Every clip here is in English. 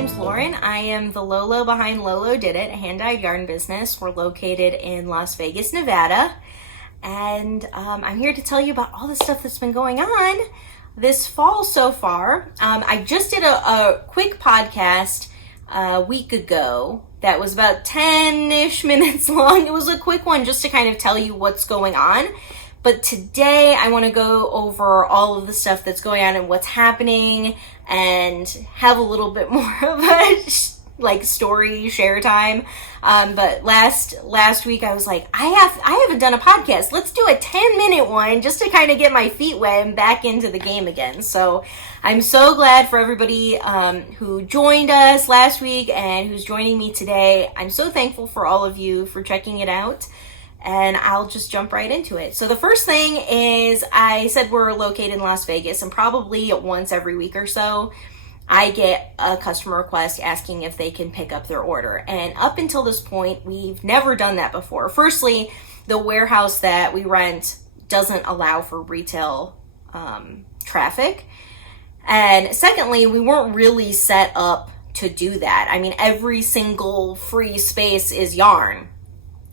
name's Lauren. I am the Lolo behind lolodidit, a hand-dyed yarn business. We're located in Las Vegas, Nevada. And I'm here to tell you about all the stuff that's been going on this fall so far. I just did a quick podcast a week ago that was about 10-ish minutes long. It was a quick one just to kind of tell you what's going on. But today I want to go over all of the stuff that's going on and what's happening and have a little bit more of a story share time. But last week I was like, I haven't done a podcast. Let's do a 10-minute one just to kind of get my feet wet and back into the game again. So I'm so glad for everybody who joined us last week and who's joining me today. I'm so thankful for all of you for checking it out. And I'll just jump right into it. So the first thing is, I said we're located in Las Vegas, and probably once every week or so, I get a customer request asking if they can pick up their order. And up until this point, we've never done that before. Firstly, the warehouse that we rent doesn't allow for retail traffic. And secondly, we weren't really set up to do that. I mean, every single free space is yarn.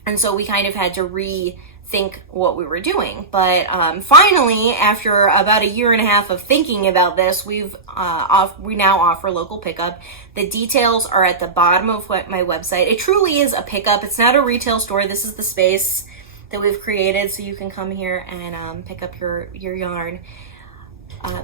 And so we kind of had to rethink what we were doing. But finally, after about a year and a half of thinking about this, we now offer local pickup. The details are at the bottom of my website. It truly is a pickup. It's not a retail store. This is the space that we've created so you can come here and pick up your yarn.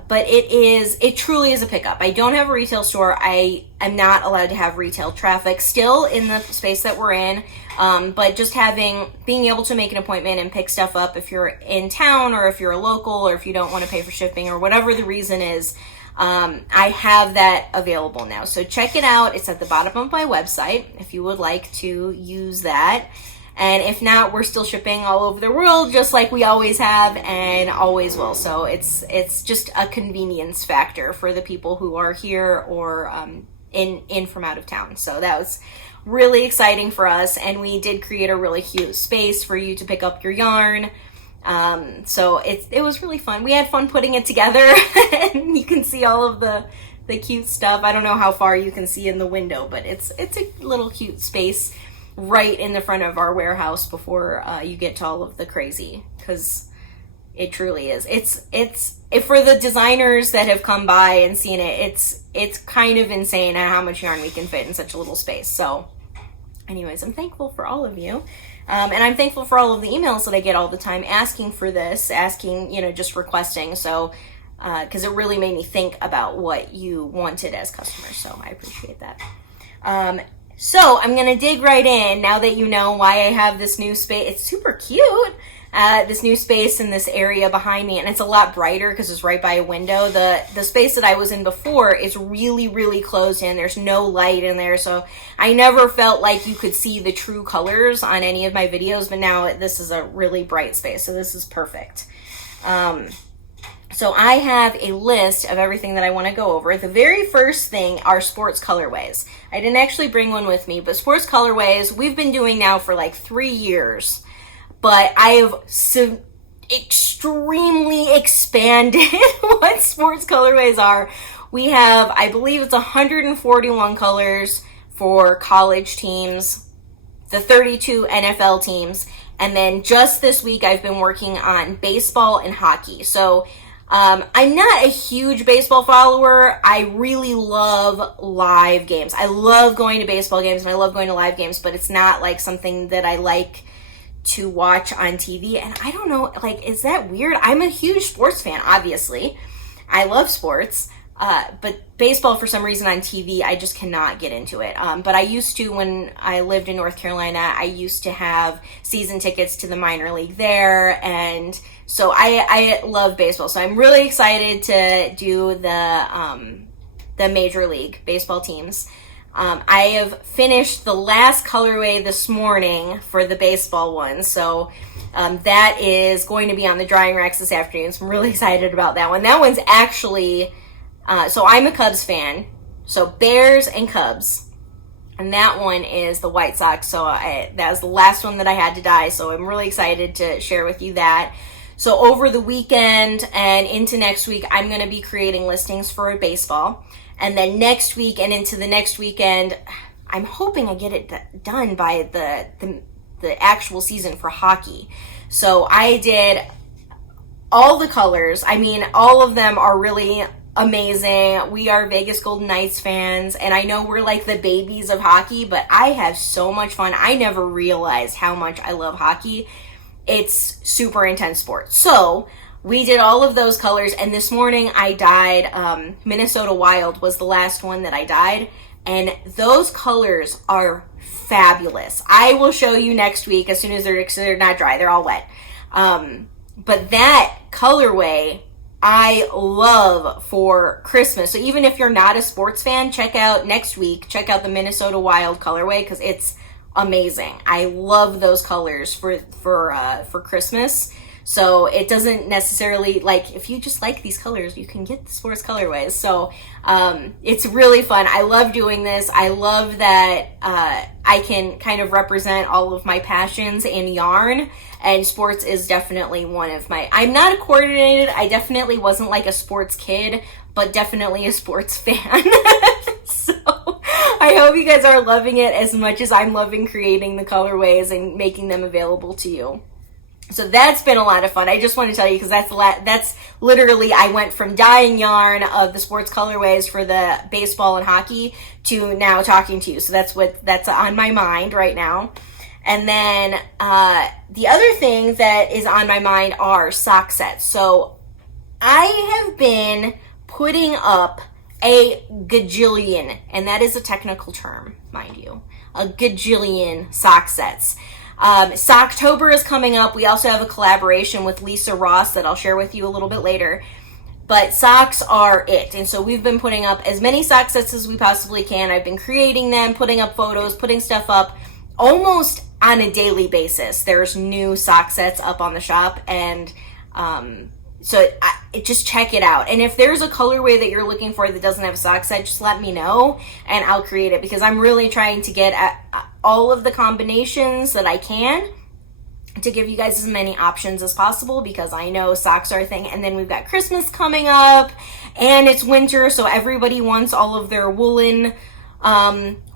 But it truly is a pickup. I don't have a retail store. I am not allowed to have retail traffic still in the space that we're in. But just being able to make an appointment and pick stuff up if you're in town or if you're a local or if you don't want to pay for shipping or whatever the reason is, I have that available now. So check it out. It's at the bottom of my website if you would like to use that. And if not, we're still shipping all over the world, just like we always have and always will. So it's just a convenience factor for the people who are here or in from out of town. So that was really exciting for us. And we did create a really cute space for you to pick up your yarn. So it was really fun. We had fun putting it together. And you can see all of the cute stuff. I don't know how far you can see in the window, but it's a little cute space right in the front of our warehouse before you get to all of the crazy, because it truly is. It's for the designers that have come by and seen it, it's kind of insane how much yarn we can fit in such a little space. So anyways, I'm thankful for all of you. And I'm thankful for all of the emails that I get all the time asking for this, just requesting. So, because it really made me think about what you wanted as customers. So I appreciate that. So I'm going to dig right in now that you know why I have this new space. It's super cute, this new space in this area behind me, and it's a lot brighter because it's right by a window. The space that I was in before is really, really closed in. There's no light in there, so I never felt like you could see the true colors on any of my videos, but now this is a really bright space, so this is perfect. So I have a list of everything that I want to go over. The very first thing are sports colorways. I didn't actually bring one with me, but sports colorways we've been doing now for like 3 years. But I have extremely expanded what sports colorways are. We have, I believe it's 141 colors for college teams, the 32 NFL teams, and then just this week I've been working on baseball and hockey. So I'm not a huge baseball follower. I really love live games. I love going to baseball games and I love going to live games, but it's not like something that I like to watch on TV. And I don't know, is that weird? I'm a huge sports fan, obviously. I love sports. But baseball, for some reason on TV, I just cannot get into it. But I used to, when I lived in North Carolina, I used to have season tickets to the minor league there. And so I love baseball. So I'm really excited to do the Major League Baseball teams. I have finished the last colorway this morning for the baseball one. So that is going to be on the drying racks this afternoon. So I'm really excited about that one. That one's actually... so I'm a Cubs fan, so Bears and Cubs, and that one is the White Sox, so that was the last one that I had to dye, so I'm really excited to share with you that. So over the weekend and into next week, I'm going to be creating listings for baseball. And then next week and into the next weekend, I'm hoping I get it done by the actual season for hockey. So I did all the colors. I mean, all of them are really amazing. We are Vegas Golden Knights fans, and I know we're like the babies of hockey, but I have so much fun. I never realized how much I love hockey. It's super intense sport. So we did all of those colors, and this morning I dyed Minnesota Wild was the last one that I dyed, and those colors are fabulous. I will show you next week as soon as they're not dry. They're all wet. But that colorway I love for Christmas. So even if you're not a sports fan, check out the Minnesota Wild colorway, because it's amazing. I love those colors for Christmas. So it doesn't necessarily, like, if you just like these colors, you can get the sports colorways. So it's really fun. I love doing this. I love that I can kind of represent all of my passions in yarn, and sports is definitely one of my, I'm not a coordinated, I definitely wasn't like a sports kid, but definitely a sports fan. So I hope you guys are loving it as much as I'm loving creating the colorways and making them available to you. So that's been a lot of fun. I just want to tell you, because that's literally, I went from dyeing yarn of the sports colorways for the baseball and hockey to now talking to you. So that's on my mind right now. And then the other thing that is on my mind are sock sets. So I have been putting up a gajillion, and that is a technical term, mind you, a gajillion sock sets. Socktober is coming up. We also have a collaboration with Lisa Ross that I'll share with you a little bit later. But socks are it. And so we've been putting up as many sock sets as we possibly can. I've been creating them, putting up photos, putting stuff up almost on a daily basis. There's new sock sets up on the shop, and so just check it out. And if there's a colorway that you're looking for that doesn't have a sock set, just let me know and I'll create it, because I'm really trying to get at all of the combinations that I can to give you guys as many options as possible, because I know socks are a thing. And then we've got Christmas coming up, and it's winter, so everybody wants all of their woolen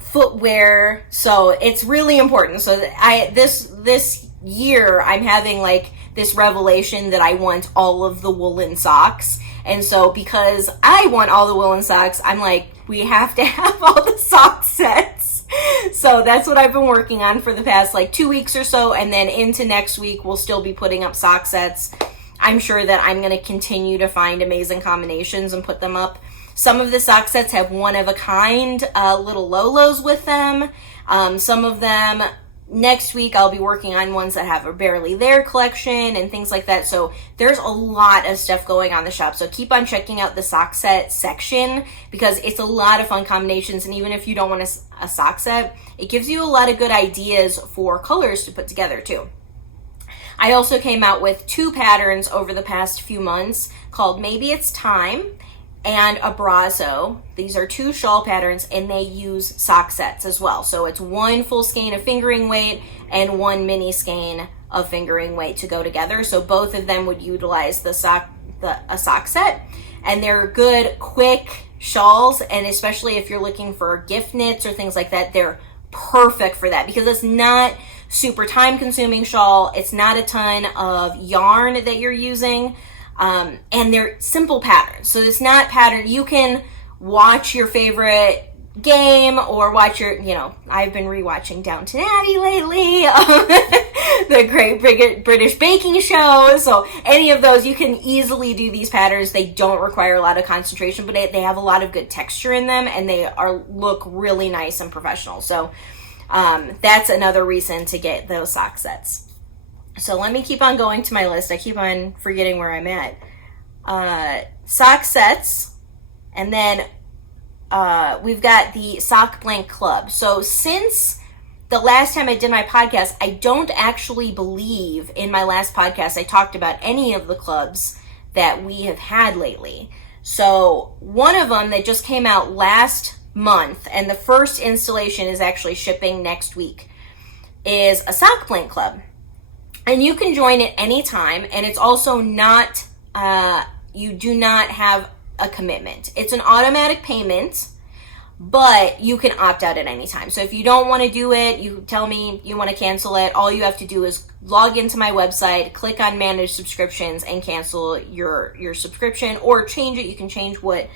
footwear. So it's really important. So this year I'm having like this revelation that I want all of the woolen socks. And so because I want all the woolen socks, I'm like, we have to have all the sock sets. So that's what I've been working on for the past like 2 weeks or so. And then into next week, we'll still be putting up sock sets. I'm sure that I'm going to continue to find amazing combinations and put them up. Some of the sock sets have one of a kind little Lolos with them. Some of them, next week, I'll be working on ones that have a Barely There collection and things like that. So there's a lot of stuff going on the shop. So keep on checking out the sock set section, because it's a lot of fun combinations. And even if you don't want a sock set, it gives you a lot of good ideas for colors to put together too. I also came out with 2 patterns over the past few months called Maybe It's Time and Abrazo. These are 2 shawl patterns, and they use sock sets as well. So it's 1 full skein of fingering weight and 1 mini skein of fingering weight to go together. So both of them would utilize a sock set, and they're good, quick shawls. And especially if you're looking for gift knits or things like that, they're perfect for that, because it's not super time consuming shawl. It's not a ton of yarn that you're using. And they're simple patterns. So it's not pattern. You can watch your favorite game or watch your, I've been rewatching Downton Abbey lately, the Great British Baking Show. So any of those, you can easily do these patterns. They don't require a lot of concentration, but they have a lot of good texture in them, and they look really nice and professional. So that's another reason to get those sock sets. So let me keep on going to my list. I keep on forgetting where I'm at. Sock sets, and then we've got the Sock Blank Club. So since the last time I did my podcast, I don't actually believe in my last podcast I talked about any of the clubs that we have had lately. So one of them that just came out last month, and the first installation is actually shipping next week, is a Sock Blank Club. And you can join at any time, and it's also not, you do not have a commitment. It's an automatic payment, but you can opt out at any time. So if you don't want to do it, you tell me you want to cancel it. All you have to do is log into my website, click on manage subscriptions, and cancel your subscription, or change it. You can change what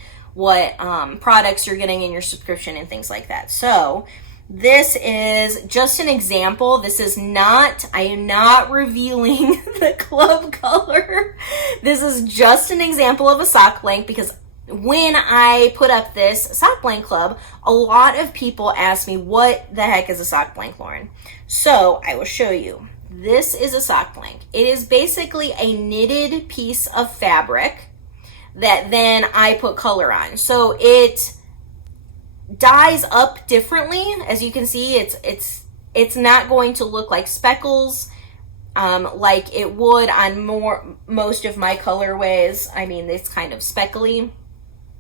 products you're getting in your subscription and things like that. So this is just an example. This is not, I am not revealing the club color. This is just an example of a sock blank, because when I put up this sock blank club, a lot of people ask me, what the heck is a sock blank, Lauren? So I will show you. This is a sock blank. It is basically a knitted piece of fabric that then I put color on. So it dyes up differently. As you can see, it's not going to look like speckles like it would on most of my colorways. I mean, it's kind of speckly.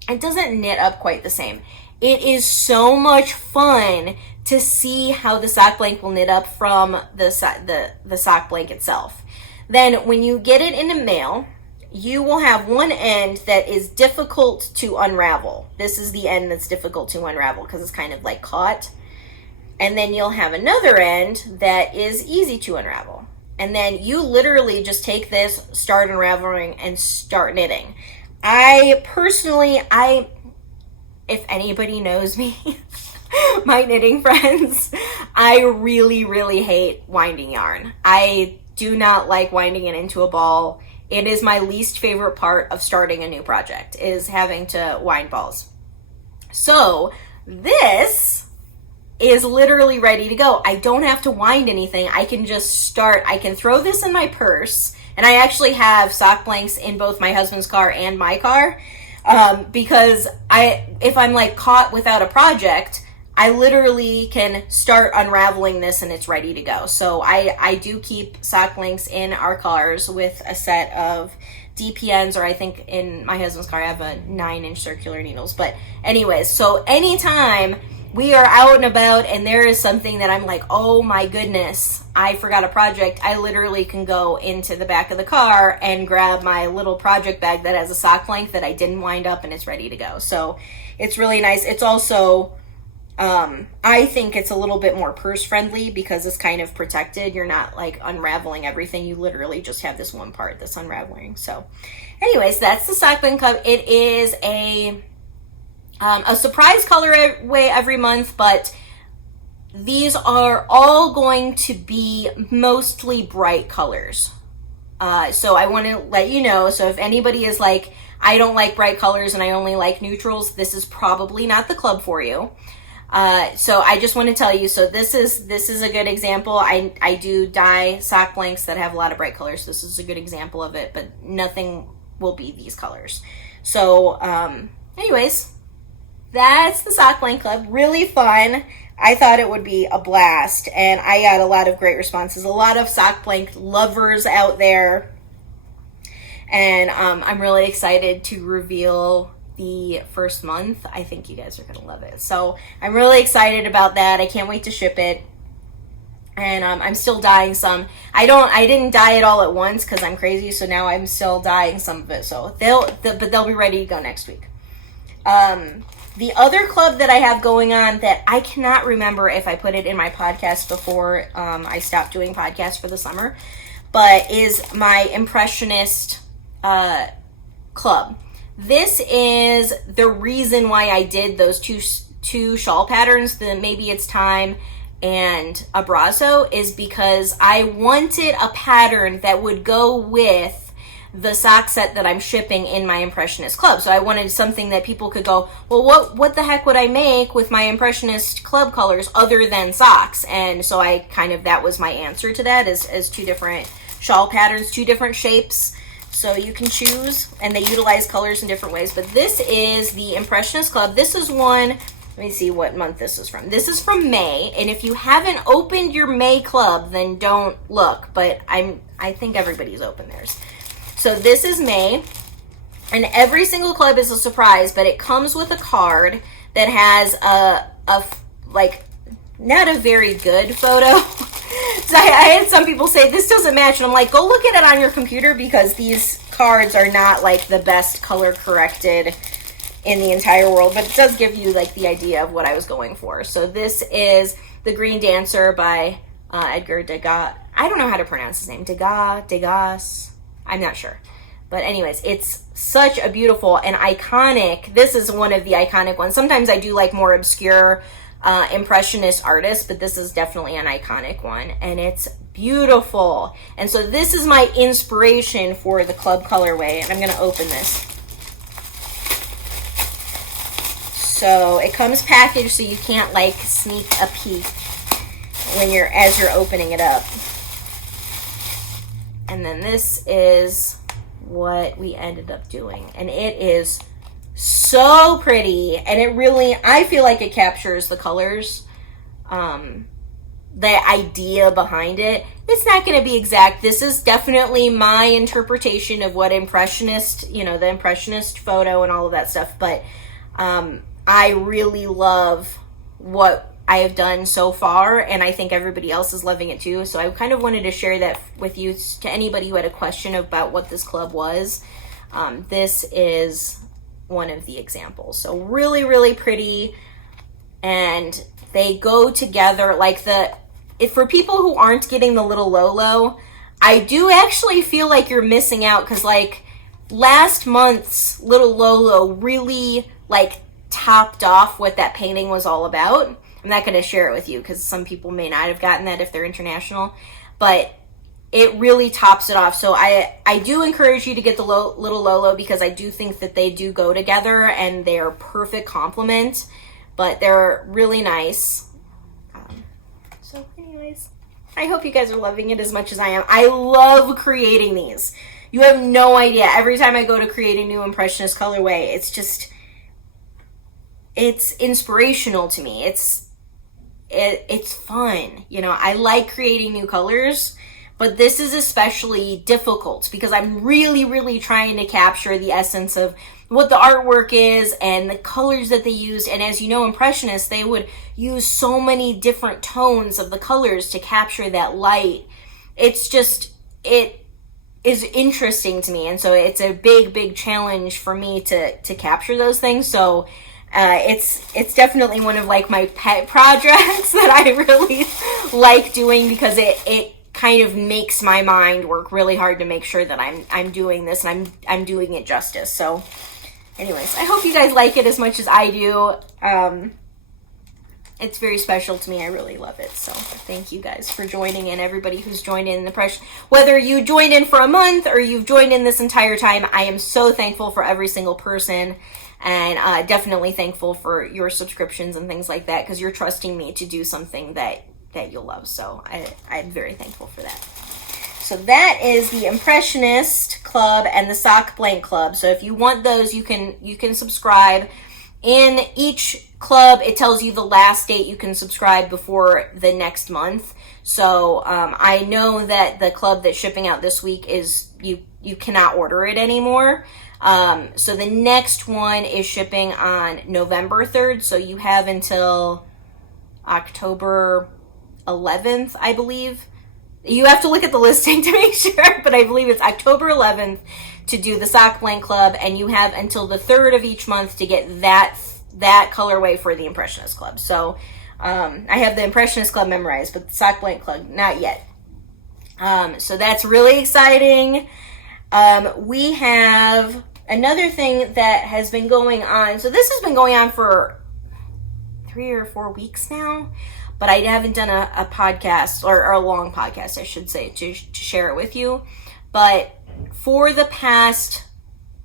It doesn't knit up quite the same. It is so much fun to see how the sock blank will knit up from the sock blank itself. Then when you get it in the mail, you will have one end that is difficult to unravel. This is the end that's difficult to unravel because it's kind of like caught. And then you'll have another end that is easy to unravel. And then you literally just take this, start unraveling, and start knitting. I personally, if anybody knows me, my knitting friends, I really, really hate winding yarn. I do not like winding it into a ball. It is my least favorite part of starting a new project, is having to wind balls. So this is literally ready to go. I don't have to wind anything. I can just start. I can throw this in my purse. And I actually have sock blanks in both my husband's car and my car, because if I'm like caught without a project, I literally can start unraveling this and it's ready to go. So I do keep sock blanks in our cars with a set of DPNs, or I think in my husband's car I have a 9-inch circular needles. But anyways, so anytime we are out and about and there is something that I'm like, oh my goodness, I forgot a project, I literally can go into the back of the car and grab my little project bag that has a sock blank that I didn't wind up, and it's ready to go. So it's really nice. It's also, I think it's a little bit more purse friendly because it's kind of protected. You're not like unraveling everything. You literally just have this one part that's unraveling. So anyways, that's the sock blank club. It is a surprise colorway every month, but these are all going to be mostly bright colors. So I want to let you know, so if anybody is like, I don't like bright colors and I only like neutrals, this is probably not the club for you. So I just want to tell you, so this is a good example. I do dye sock blanks that have a lot of bright colors. This is a good example of it, but nothing will be these colors. So anyways, that's the sock blank club. Really fun. I thought it would be a blast, and I got a lot of great responses. A lot of sock blank lovers out there, and I'm really excited to reveal the first month. I think you guys are going to love it. So I'm really excited about that. I can't wait to ship it. And I'm still dyeing some. I didn't dye it all at once because I'm crazy, so now I'm still dyeing some of it. So they'll be ready to go next week. The other club that I have going on that I cannot remember if I put it in my podcast before I stopped doing podcasts for the summer, but is my Impressionist club. This is the reason why I did those two shawl patterns, the Maybe It's Time and Abrazo, is because I wanted a pattern that would go with the sock set that I'm shipping in my Impressionist club. So I wanted something that people could go, well, what the heck would I make with my Impressionist club colors other than socks? And so I that was my answer to that, is two different shawl patterns, two different shapes. So you can choose, and they utilize colors in different ways. But this is the Impressionist club. This is one, let me see what month this is from. This is from May, and if you haven't opened your May club, then don't look, but I think everybody's opened theirs. So this is May, and every single club is a surprise, but it comes with a card that has a not a very good photo. So I had some people say, this doesn't match, and I'm like, go look at it on your computer, because these cards are not like the best color corrected in the entire world, but it does give you like the idea of what I was going for. So this is The Green Dancer by Edgar Degas. I don't know how to pronounce his name. Degas. I'm not sure. But anyways, it's such a beautiful and iconic, this is one of the iconic ones. Sometimes I do like more obscure Impressionist artists, but this is definitely an iconic one. And it's beautiful. And so this is my inspiration for the club colorway. And I'm going to open this. So it comes packaged so you can't like sneak a peek as you're opening it up. And then this is what we ended up doing. And it is so pretty. And it really, I feel like it captures the colors. The idea behind it. It's not going to be exact. This is definitely my interpretation of what Impressionist, the Impressionist photo and all of that stuff. But I really love what I have done so far, and I think everybody else is loving it too. So I kind of wanted to share that with you, to anybody who had a question about what this club was. This is one of the examples. So really, really pretty, and they go together like for people who aren't getting the little Lolo, I do actually feel like you're missing out, because like last month's little Lolo really like topped off what that painting was all about. I'm not going to share it with you because some people may not have gotten that if they're international, but it really tops it off. So I do encourage you to get the little Lolo, because I do think that they do go together and they are perfect complement, but they're really nice. So anyways, I hope you guys are loving it as much as I am. I love creating these. You have no idea. Every time I go to create a new Impressionist colorway, it's inspirational to me. It's fun. I like creating new colors, but this is especially difficult because I'm really, really trying to capture the essence of what the artwork is and the colors that they use. And as you know, Impressionists, they would use so many different tones of the colors to capture that light. It is interesting to me. And so it's a big, big challenge for me to capture those things. So it's definitely one of like my pet projects that I really like doing, because it kind of makes my mind work really hard to make sure that I'm doing this and I'm doing it justice. So anyways, I hope you guys like it as much as I do. It's very special to me. I really love it. So thank you guys for joining in. Everybody who's joined in whether you joined in for a month or you've joined in this entire time, I am so thankful for every single person. And definitely thankful for your subscriptions and things like that, because you're trusting me to do something that you'll love. So I'm very thankful for that. So that is the Impressionist Club and the Sock Blank Club. So if you want those, you can subscribe. In each club, it tells you the last date you can subscribe before the next month. So I know that the club that's shipping out this week is you cannot order it anymore. So the next one is shipping on November 3rd. So you have until October 11th, I believe. You have to look at the listing to make sure, but I believe it's October 11th to do the Sock Blank Club, and you have until the 3rd of each month to get that colorway for the Impressionist Club. So I have the Impressionist Club memorized, but the Sock Blank Club, not yet. So that's really exciting. We have another thing that has been going on. So this has been going on for 3 or 4 weeks now, but I haven't done a podcast, or a long podcast, I should say, to share it with you. But for the past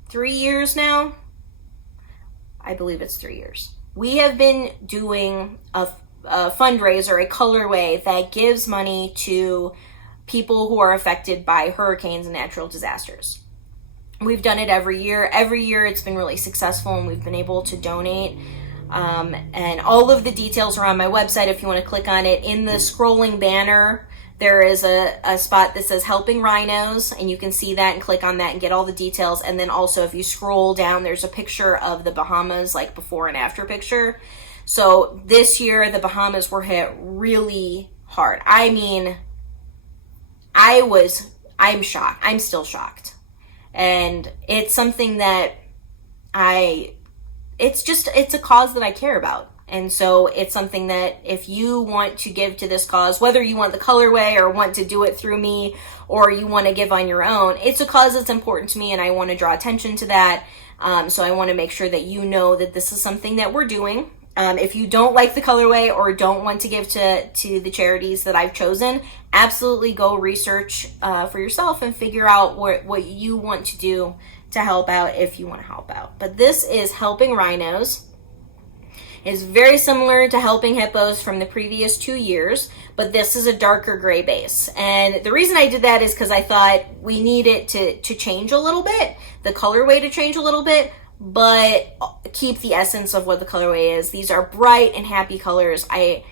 3 years now, I believe it's 3 years, we have been doing a fundraiser, a colorway that gives money to people who are affected by hurricanes and natural disasters. We've done it every year. Every year it's been really successful, and we've been able to donate. And all of the details are on my website if you want to click on it. In the scrolling banner, there is a spot that says Helping Rhinos, and you can see that and click on that and get all the details. And then also, if you scroll down, there's a picture of the Bahamas, like before and after picture. So this year, the Bahamas were hit really hard. I mean, I'm shocked. I'm still shocked. And it's something that it's a cause that I care about. And so it's something that if you want to give to this cause, whether you want the colorway or want to do it through me, or you want to give on your own, it's a cause that's important to me, and I want to draw attention to that. So I want to make sure that you know that this is something that we're doing. If you don't like the colorway or don't want to give to the charities that I've chosen, absolutely go research for yourself and figure out what you want to do to help out if you want to help out. But this is Helping Rhinos. It's very similar to Helping Hippos from the previous 2 years, but this is a darker gray base. And the reason I did that is because I thought we need it to change a little bit, the colorway to change a little bit, but keep the essence of what the colorway is. These are bright and happy colors. I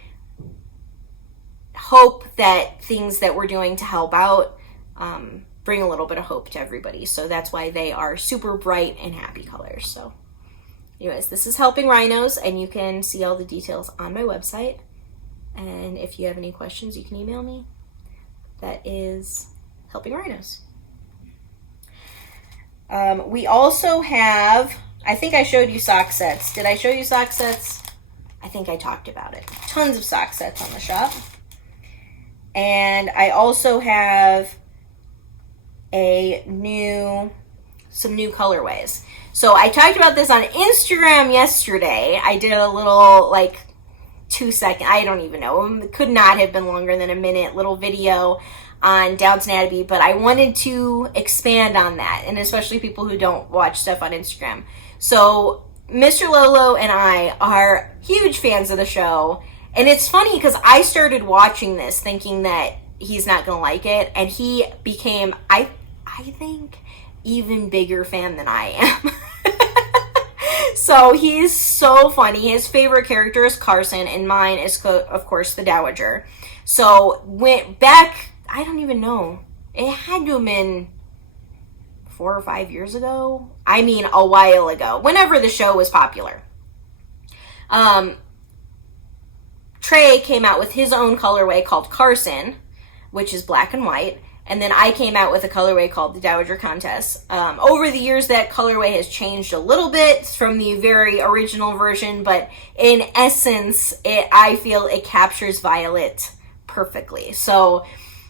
hope that things that we're doing to help out bring a little bit of hope to everybody. So that's why they are super bright and happy colors. So anyways, this is Helping Rhinos, and you can see all the details on my website. And if you have any questions, you can email me. That is Helping Rhinos. We also have, I think I showed you sock sets. Did I show you sock sets? I think I talked about it. Tons of sock sets on the shop. And I also have some new colorways. So I talked about this on Instagram yesterday. I did a little 2-second, I don't even know, it could not have been longer than a minute little video on Downton Abbey, but I wanted to expand on that, and especially people who don't watch stuff on Instagram. So Mr. Lolo and I are huge fans of the show, and it's funny because I started watching this thinking that he's not going to like it, and he became, I think, even bigger fan than I am. So he's so funny. His favorite character is Carson, and mine is, of course, the Dowager. So went back, I don't even know, it had to have been 4 or 5 years ago. I mean, a while ago, whenever the show was popular. Trey came out with his own colorway called Carson, which is black and white. And then I came out with a colorway called the Dowager Contest. Over the years, that colorway has changed a little bit from the very original version, but in essence, I feel it captures Violet perfectly. So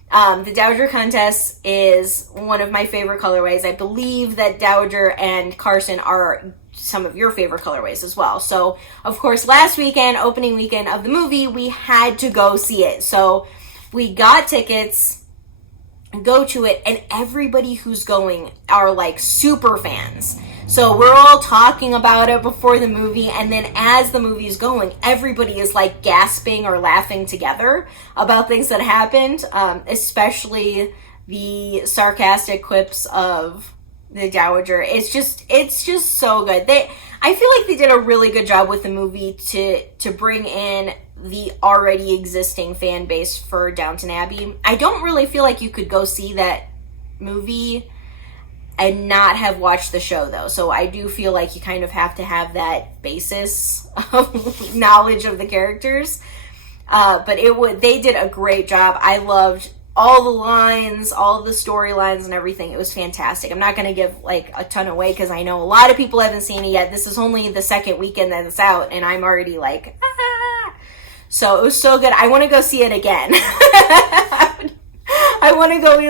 the Dowager Contest is one of my favorite colorways. I believe that Dowager and Carson are some of your favorite colorways as well. So, of course, last weekend, opening weekend of the movie, we had to go see it. So we got tickets, go to it, and everybody who's going are super fans. So we're all talking about it before the movie, and then as the movie is going, everybody is gasping or laughing together about things that happened, especially the sarcastic quips of the Dowager. It's just so good. I feel like they did a really good job with the movie to bring in the already existing fan base for Downton Abbey. I don't really feel like you could go see that movie and not have watched the show, though. So I do feel like you kind of have to have that basis of knowledge of the characters. But they did a great job. I loved all the lines, all the storylines and everything. It was fantastic. I'm not going to give a ton away because I know a lot of people haven't seen it yet. This is only the second weekend that it's out, and I'm already So it was so good. I want to go see it again. I want to go be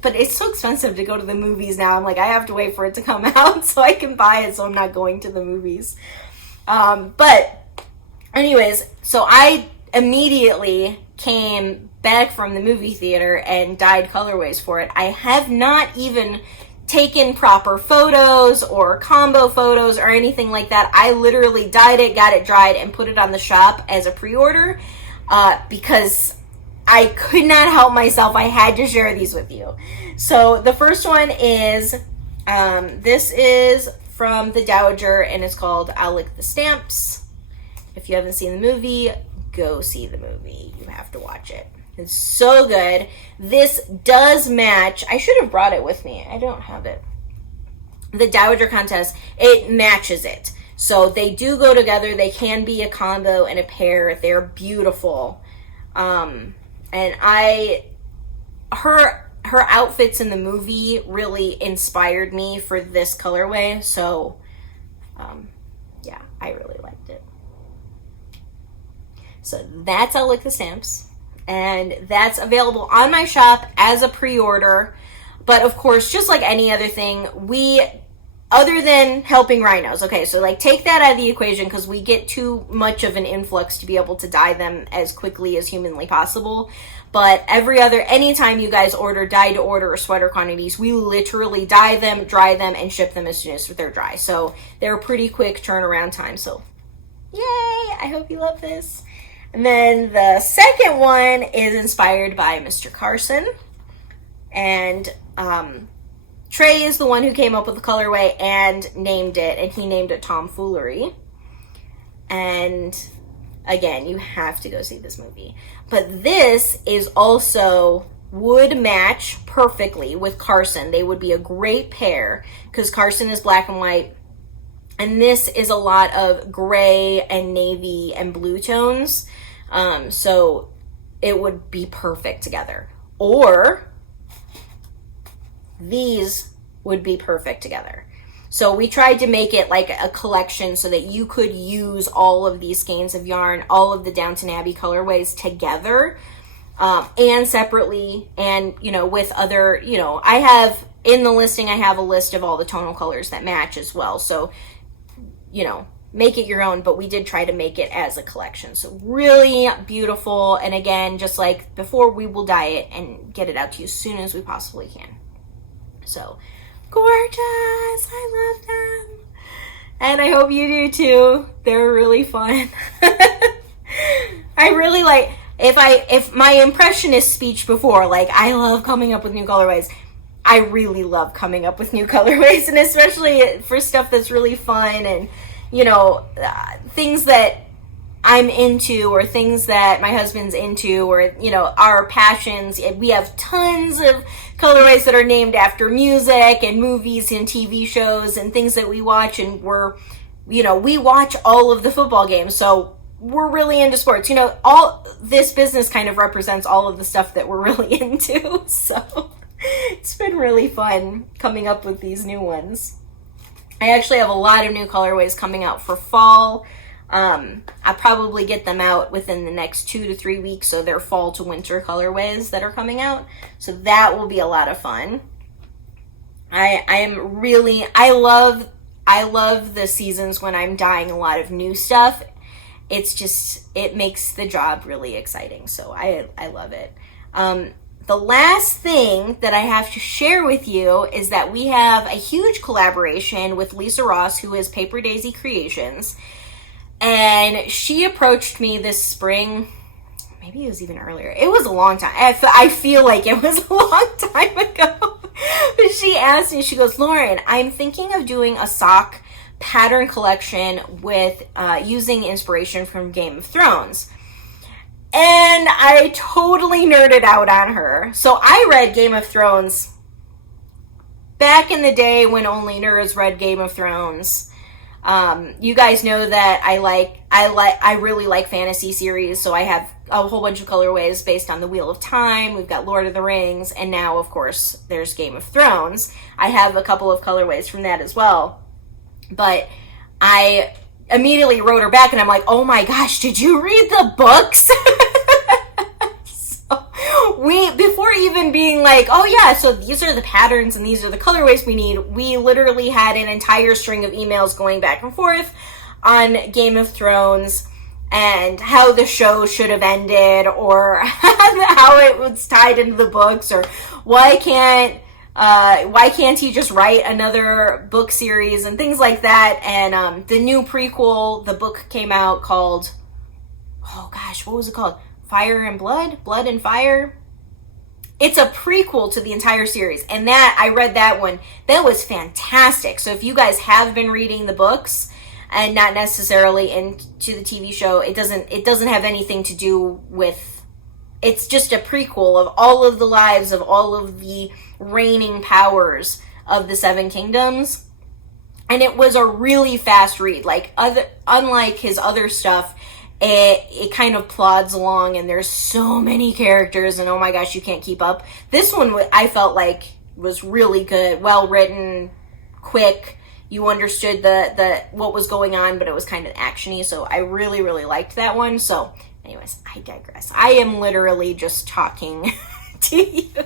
but it's so expensive to go to the movies now. I'm I have to wait for it to come out so I can buy it, so I'm not going to the movies. But anyways, so I immediately came back from the movie theater and dyed colorways for it. I have not even taken proper photos or combo photos or anything like that. I literally dyed it, got it dried, and put it on the shop as a pre-order because I could not help myself. I had to share these with you. So the first one is, this is from the Dowager, and it's called I'll Lick the Stamps. If you haven't seen the movie, go see the movie. You have to watch it. It's so good. This does match. I should have brought it with me. I don't have it. The Dowager Contest, it matches it. So they do go together. They can be a combo and a pair. They're beautiful. And her outfits in the movie really inspired me for this colorway. So I really liked it. So that's how Lick the Stamps. And that's available on my shop as a pre-order. But of course, just like any other thing, other than helping Rhinos, okay, so like take that out of the equation because we get too much of an influx to be able to dye them as quickly as humanly possible. But anytime you guys order dye to order or sweater quantities, we literally dye them, dry them, and ship them as soon as they're dry. So they're a pretty quick turnaround time. So yay, I hope you love this. And then the second one is inspired by Mr. Carson. And Trey is the one who came up with the colorway and named it, and he named it Tomfoolery. And again, you have to go see this movie. But this is also would match perfectly with Carson. They would be a great pair because Carson is black and white. And this is a lot of gray and navy and blue tones. So it would be perfect together. Or these would be perfect together. So we tried to make it like a collection so that you could use all of these skeins of yarn, all of the Downton Abbey colorways together, and separately, and, with other, I have, in the listing, I have a list of all the tonal colors that match as well. So, make it your own, but we did try to make it as a collection. So really beautiful. And again, just like before, we will dye it and get it out to you as soon as we possibly can. So gorgeous. I love them. And I hope you do too. They're really fun. I really like, if my Impressionist speech before, like I love coming up with new colorways, I really love coming up with new colorways, and especially for stuff that's really fun and, things that I'm into or things that my husband's into or, our passions. We have tons of colorways that are named after music and movies and TV shows and things that we watch, and we watch all of the football games. So we're really into sports. All this business kind of represents all of the stuff that we're really into. So it's been really fun coming up with these new ones. I actually have a lot of new colorways coming out for fall. I'll probably get them out within the next 2 to 3 weeks. So they're fall to winter colorways that are coming out. So that will be a lot of fun. I love the seasons when I'm dyeing a lot of new stuff. It makes the job really exciting. So I love it. The last thing that I have to share with you is that we have a huge collaboration with Lisa Ross, who is Paper Daisy Creations. And she approached me this spring. Maybe it was even earlier. It was a long time. I feel like it was a long time ago. But she asked me, she goes, Lauren, I'm thinking of doing a sock pattern collection with using inspiration from Game of Thrones. And I totally nerded out on her. So I read Game of Thrones back in the day when only nerds read Game of Thrones. You guys know that I really like fantasy series, so I have a whole bunch of colorways based on the Wheel of Time. We've got Lord of the Rings, and now, of course, there's Game of Thrones. I have a couple of colorways from that as well. But I immediately wrote her back, and I'm like, oh my gosh, did you read the books? Before even being like, oh yeah, so these are the patterns and these are the colorways we need, we literally had an entire string of emails going back and forth on Game of Thrones and how the show should have ended, or how it was tied into the books, or why can't he just write another book series and things like that. And the new prequel, the book came out called, oh gosh, what was it called? Fire and Blood? Blood and Fire? It's a prequel to the entire series. And that, I read that one. That was fantastic. So if you guys have been reading the books and not necessarily into the TV show, it doesn't have anything to do with, it's just a prequel of all of the lives of all of the reigning powers of the Seven Kingdoms. And it was a really fast read. Unlike his other stuff, it kind of plods along, and there's so many characters, and oh my gosh, you can't keep up. This one I felt like was really good, well written, quick. you understood the what was going on, but it was kind of actiony. So I really, really liked that one. So anyways, I digress. I am literally just talking to you.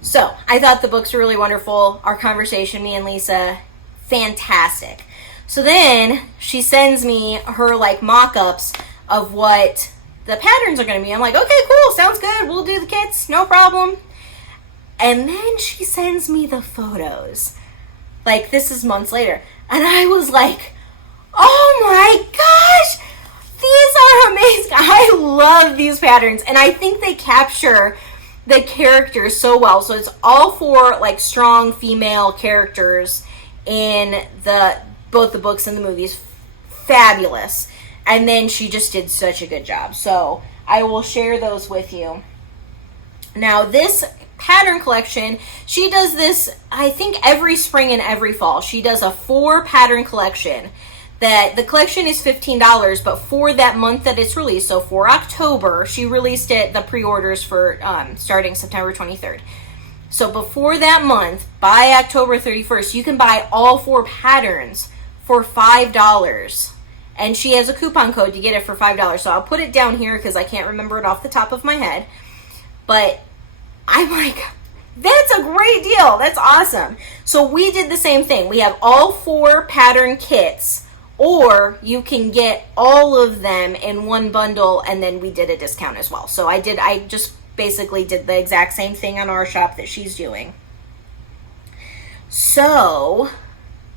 So I thought the books were really wonderful. Our conversation, me and Lisa, fantastic. So then she sends me her like mock-ups of what the patterns are going to be. I'm like, okay, cool. Sounds good. We'll do the kits. No problem. And then she sends me the photos. Like, this is months later. And I was like, oh my gosh, these are amazing. I love these patterns. And I think they capture the characters so well. So it's all four, like, strong female characters in both the books and the movies. Fabulous. And then she just did such a good job. So I will share those with you. Now, this pattern collection, she does this, I think, every spring and every fall. She does a 4 pattern collection. That the collection is $15, but for that month that it's released, so for October, she released it, the pre-orders for starting September 23rd. So before that month, by October 31st, you can buy all 4 patterns for $5. And she has a coupon code to get it for $5. So I'll put it down here because I can't remember it off the top of my head. But I'm like, that's a great deal. That's awesome. So we did the same thing. We have all 4 pattern kits, or you can get all of them in one bundle, and then we did a discount as well. So I just basically did the exact same thing on our shop that she's doing. So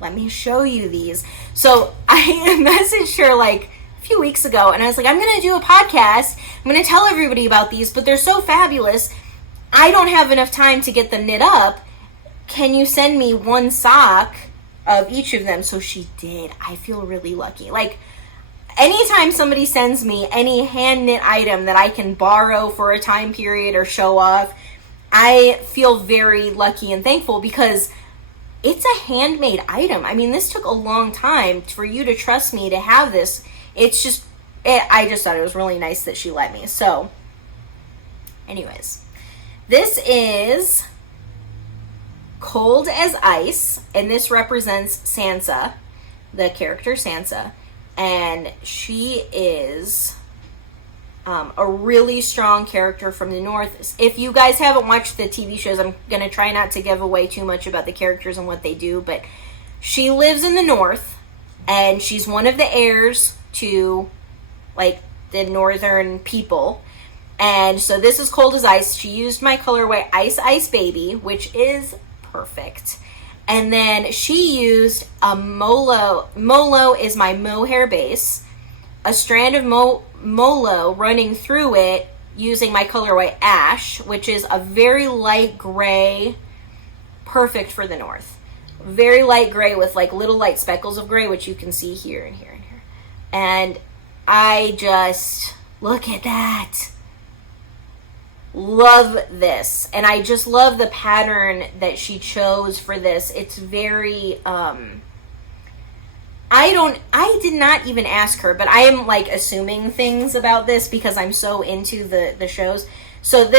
let me show you these. So I messaged her like a few weeks ago, and I was like, I'm going to do a podcast. I'm going to tell everybody about these, but they're so fabulous. I don't have enough time to get them knit up. Can you send me 1 sock of each of them? So she did. I feel really lucky. Like, anytime somebody sends me any hand knit item that I can borrow for a time period or show off, I feel very lucky and thankful because it's a handmade item. I mean, this took a long time for you to trust me to have this. It's just, I just thought it was really nice that she let me. So, anyways. This is Cold as Ice, and this represents Sansa, the character Sansa, and she is a really strong character from the North. If you guys haven't watched the TV shows, I'm going to try not to give away too much about the characters and what they do, but she lives in the North, and she's one of the heirs to, like, the Northern people. And so this is Cold as Ice. She used my colorway Ice Ice Baby, which is perfect. And then she used a Molo. Molo is my mohair base. A strand of Molo running through it using my colorway Ash, which is a very light gray, perfect for the North. Very light gray with like little light speckles of gray, which you can see here and here and here. And I just, look at that. Love this. And I just love the pattern that she chose for this. It's very, I did not even ask her, but I am like assuming things about this because I'm so into the shows. So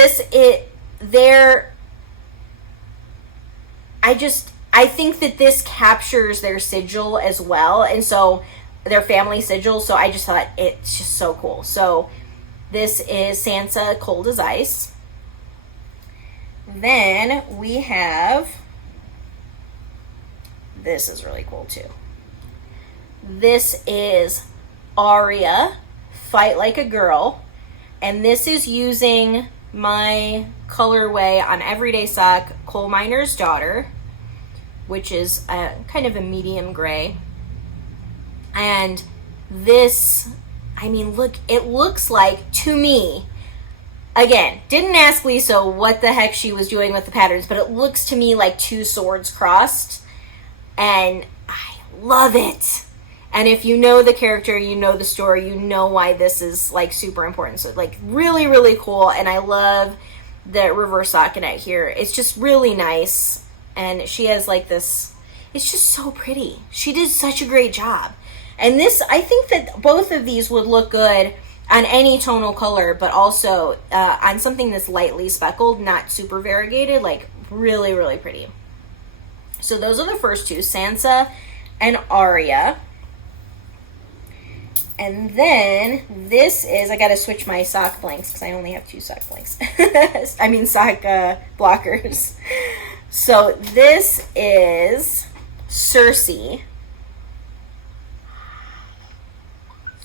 I think that this captures their sigil as well. And so their family sigil. So I just thought it's just so cool. So this is Sansa Cold as Ice. Then we have, this is really cool too. This is Arya, Fight Like a Girl. And this is using my colorway on Everyday Sock, Coal Miner's Daughter, which is kind of a medium gray. And this, I mean, look, it looks like, to me, again, didn't ask Lisa what the heck she was doing with the patterns, but it looks to me like 2 swords crossed. And I love it. And if you know the character, you know the story, you know why this is like super important. So like really, really cool. And I love the reverse stockinette here. It's just really nice. And she has like this, it's just so pretty. She did such a great job. And this, I think that both of these would look good on any tonal color, but also on something that's lightly speckled, not super variegated, like really, really pretty. So those are the first two, Sansa and Arya. And then this is, I gotta switch my sock blanks because I only have 2 sock blanks. I mean sock blockers. So this is Cersei.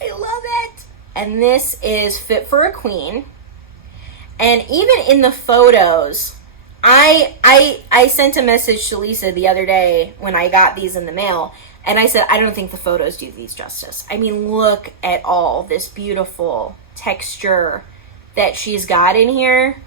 I love it. And this is Fit for a Queen. And even in the photos, I sent a message to Lisa the other day when I got these in the mail, and I said, I don't think the photos do these justice. I mean, look at all this beautiful texture that she's got in here.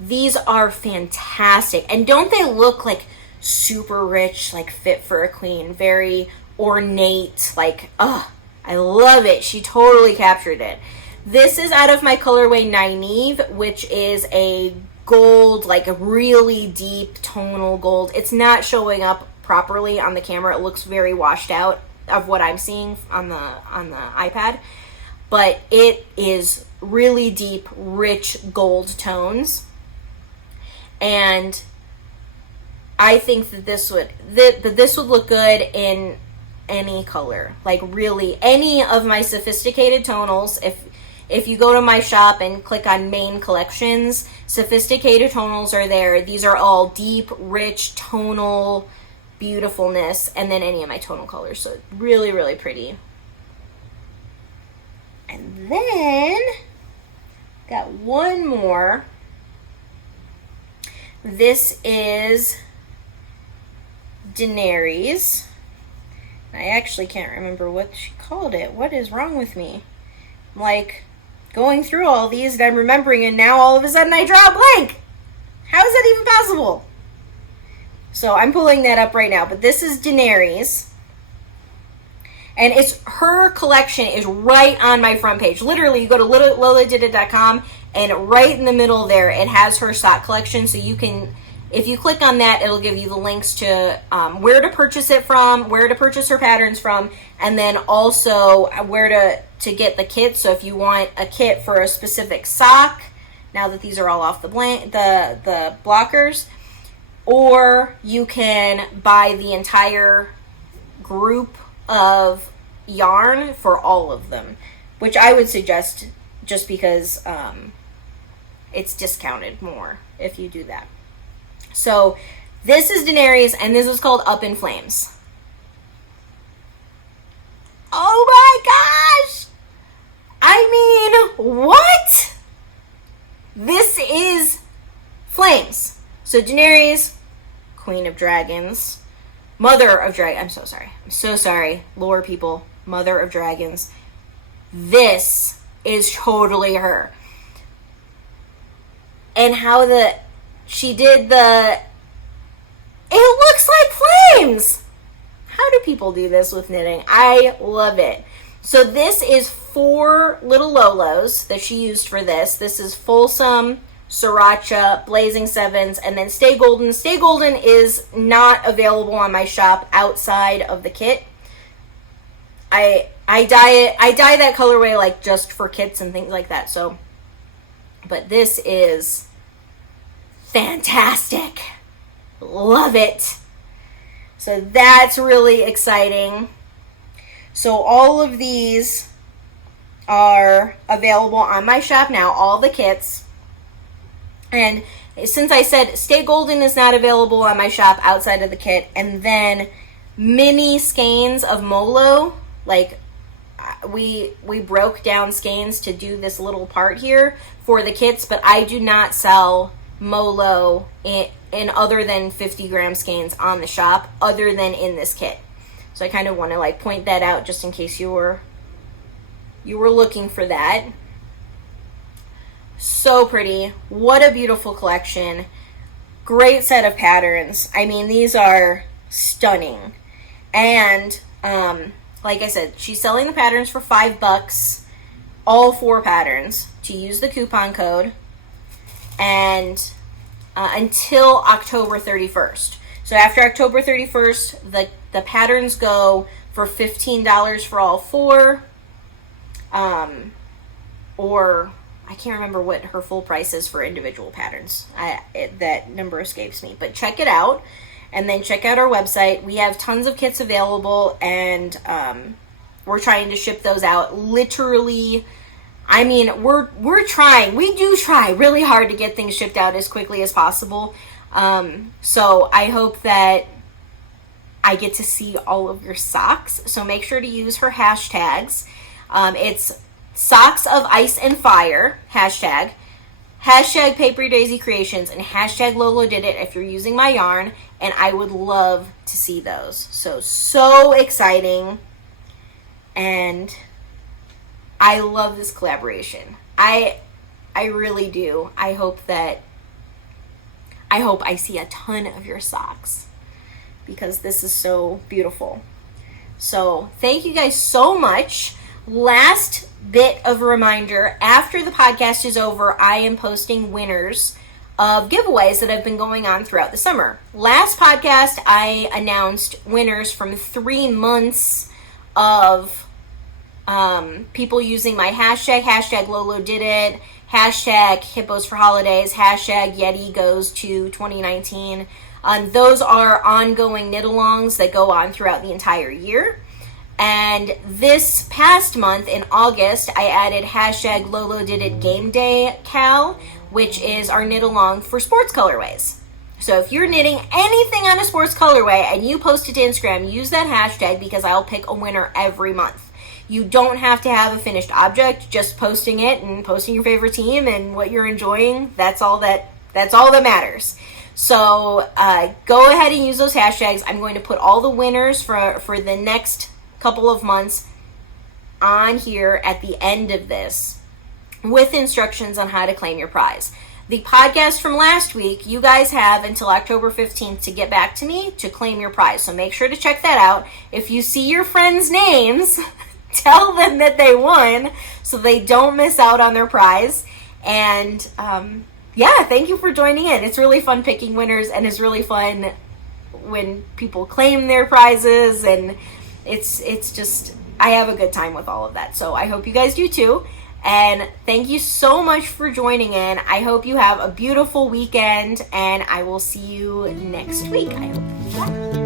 These are fantastic. And don't they look like super rich, like Fit for a Queen, very ornate, like, I love it. She totally captured it. This is out of my colorway Nynaeve, which is a gold, like a really deep tonal gold. It's not showing up properly on the camera. It looks very washed out of what I'm seeing on the iPad, but it is really deep, rich gold tones. And I think that this would look good in any color, like really any of my sophisticated tonals. If you go to my shop and click on main collections, sophisticated tonals are there. These are all deep, rich, tonal beautifulness, and then any of my tonal colors. So really, really pretty. And then got one more. This is Daenerys. I actually can't remember what she called it. What is wrong with me? I'm like going through all these and I'm remembering, and now all of a sudden I draw a blank. How is that even possible? So I'm pulling that up right now. But this is Daenerys. And it's her collection is right on my front page. Literally, you go to lolodidit.com and right in the middle there, it has her sock collection. So you can, if you click on that, it'll give you the links to where to purchase it from, where to purchase her patterns from, and then also where to get the kit. So if you want a kit for a specific sock, now that these are all off the blockers, or you can buy the entire group of yarn for all of them, which I would suggest just because it's discounted more if you do that. So this is Daenerys, and this is called Up in Flames. Oh my gosh! I mean, what? This is flames. So Daenerys, Queen of Dragons, Mother of Dragons. I'm so sorry, lore people. Mother of Dragons. This is totally her. And how she did it looks like flames. How do people do this with knitting? I love it. So this is 4 little Lolos that she used for this. This is Folsom, Sriracha, Blazing Sevens, and then Stay Golden. Stay Golden is not available on my shop outside of the kit. I dye that colorway like just for kits and things like that. So, but this is fantastic. Love it. So that's really exciting. So all of these are available on my shop now, all the kits. And since I said Stay Golden is not available on my shop outside of the kit, and then mini skeins of Molo, like we broke down skeins to do this little part here for the kits, but I do not sell Molo in other than 50 gram skeins on the shop other than in this kit. So I kind of want to like point that out just in case you were looking for that. So pretty. What a beautiful collection. Great set of patterns. I mean, these are stunning. And like I said, she's selling the patterns for $5, all 4 patterns, to use the coupon code, and until October 31st. So after October 31st, the patterns go for $15 for all 4, or I can't remember what her full price is for individual patterns. That number escapes me, but check it out. and then check out our website. We have tons of kits available, and we're trying to ship those out literally. I mean, we're trying. We do try really hard to get things shipped out as quickly as possible. So I hope that I get to see all of your socks. So make sure to use her hashtags. It's Socks of Ice and Fire, hashtag Paper Daisy Creations, and hashtag lolodidit if you're using my yarn. And I would love to see those. So exciting. And I love this collaboration. I really do. I hope I see a ton of your socks, because this is so beautiful. So thank you guys so much. Last bit of a reminder, after the podcast is over, I am posting winners of giveaways that have been going on throughout the summer. Last podcast, I announced winners from 3 months of people using my hashtag lolodidit, hashtag hippos for holidays, hashtag Yeti goes to 2019. Those are ongoing knit-alongs that go on throughout the entire year. And this past month, in August, I added hashtag lolodidit game day cal, which is our knit-along for sports colorways. So if you're knitting anything on a sports colorway and you post it to Instagram, use that hashtag, because I'll pick a winner every month. You don't have to have a finished object, just posting it and posting your favorite team and what you're enjoying. That's all that matters. So go ahead and use those hashtags. I'm going to put all the winners for the next couple of months on here at the end of this, with instructions on how to claim your prize. The podcast from last week, you guys have until October 15th to get back to me to claim your prize. So make sure to check that out. If you see your friends' names, tell them that they won so they don't miss out on their prize. And yeah, thank you for joining in. It's really fun picking winners, and it's really fun when people claim their prizes, and it's just, I have a good time with all of that. So I hope you guys do too. And thank you so much for joining in. I hope you have a beautiful weekend, and I will see you next week. I hope. Bye.